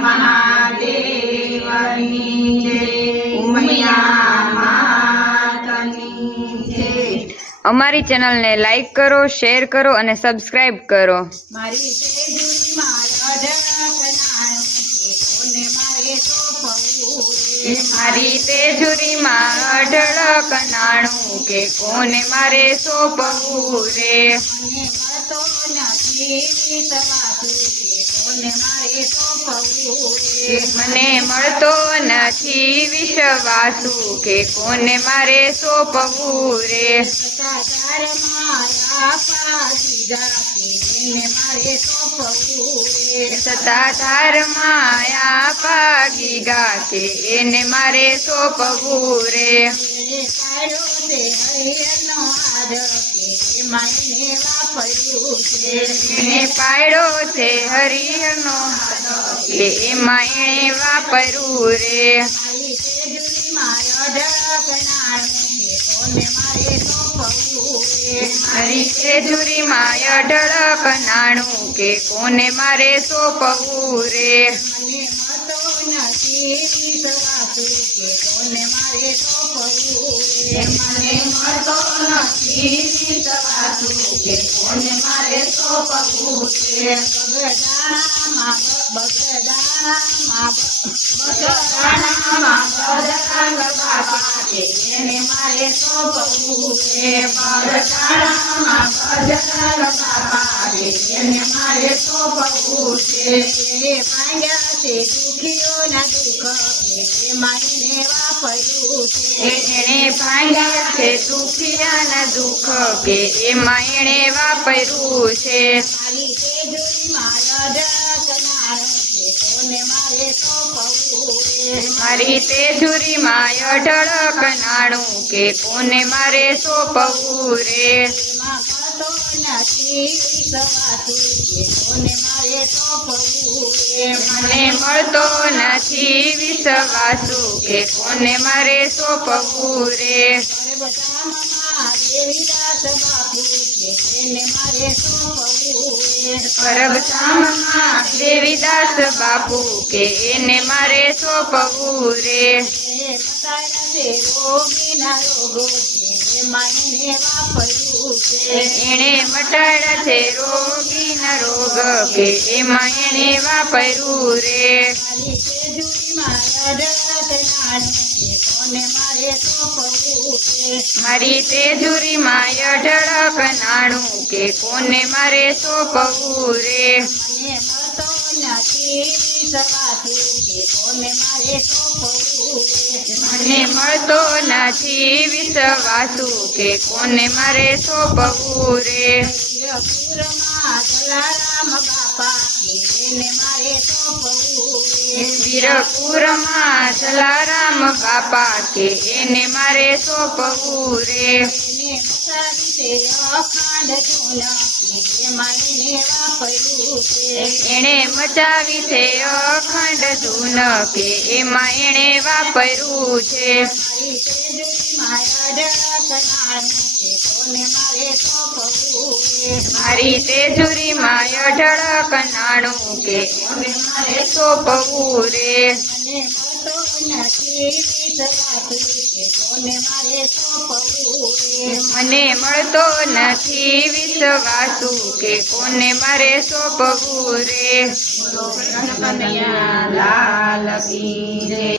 મહાદેવની જય, ઉમિયા માતની જય। અમારી ચેનલને લાઈક કરો, શેર કરો અને સબસ્ક્રાઇબ કરો। મારી તેજુરીમાં મારી તેજુરીમાં અઢળક નાણું કે કોને મારે સોંપવું રે। મને મળતો નથી વિશ્વાસુ કે કોને મારે સોંપવું રે। સત્તાધાર માયા પાગી ગા કે એને મારે સોંપવું રે। એને પાડ્યો છે હરિહરનો કે એમાં એણે વાપર્યું રે। મારી તેજુરીમાં અઢળક નાણું કે કોને મારે સોંપવું રે। મને મળતો નથી વિશ્વાસુ કે કોને મારે સોંપવું છે। બગદાણામાં બજરંગ બાપા કે એને મારે સોંપવું છે। બગદાણામાં બજરંગ બાપા કે એને મારે સોંપવું છે। ભાંગ્યા છે દુખીઓના દુઃખ કે એમાં એને વાપર્યું છે। એણે ભાંગ્યા છે દુખિયાના દુઃખ કે એમાં એણે વાપર્યું છે। મારી તેજુરીમાં અઢળક નાણું કે કોને મારે સોંપવું છે। મારી તેજુરીમાં અઢળક નાણું કે કોને મારે સોંપવું રે। એમાં મળતો નથી વિશ્વાસુ કે કોને મારે સોંપવું છે। મને મળતો નથી વિશ્વાસુ કે કોને મારે સોંપવું રે। પરબધામમાં દેવીદાસ બાપુ કે એને મારે સોંપવું છે। પરબધામમાં દેવીદાસ બાપુ કે એને મારે સોંપવું રે। રોગીના રોગો કે એમાં એને વાપર્યું છે। એણે મટાડ્યા છે રોગીના રોગ કે એમાં એણે વાપર્યું રે। મારી તેજુરીમાં અઢળક નાણું કે કોને મારે સોંપવું છે। મારી તેજુરીમાં અઢળક નાણું કે કોને મારે સોંપવું રે। મને મળતો નથી વિશ્વાસુ કે કોને મારે સોંપવું છે। મને મળતો નથી વિશ્વાસુ કે કોને મારે સોંપવું રે। વીરપુરમાં જલારામ બાપા કે એને મારે સોંપવું છે। વીરપુરમાં જલારામ બાપા કે એને મારે સોંપવું રે। એને મસાવી છે અખંડ ધૂન કે એમાં એને વાપર્યું છે। એણે મચાવી છે અખંડ ધૂન કે એમાં એણે વાપર્યું છે। મારી તેજુરીમાં અઢળક નાણું કે કોને મારે સોંપવું છે। મારી તેજુરીમાં અઢળક નાણું કે કોને મારે સોંપવું રે। મને મળતો નથી વિશ્વાસુ કે કોને મારે સોંપવું છે। મને મળતો નથી વિશ્વાસુ કે કોને મારે સોંપવું રે। બોલો કૃષ્ણ કનૈયા લાલ કી જય।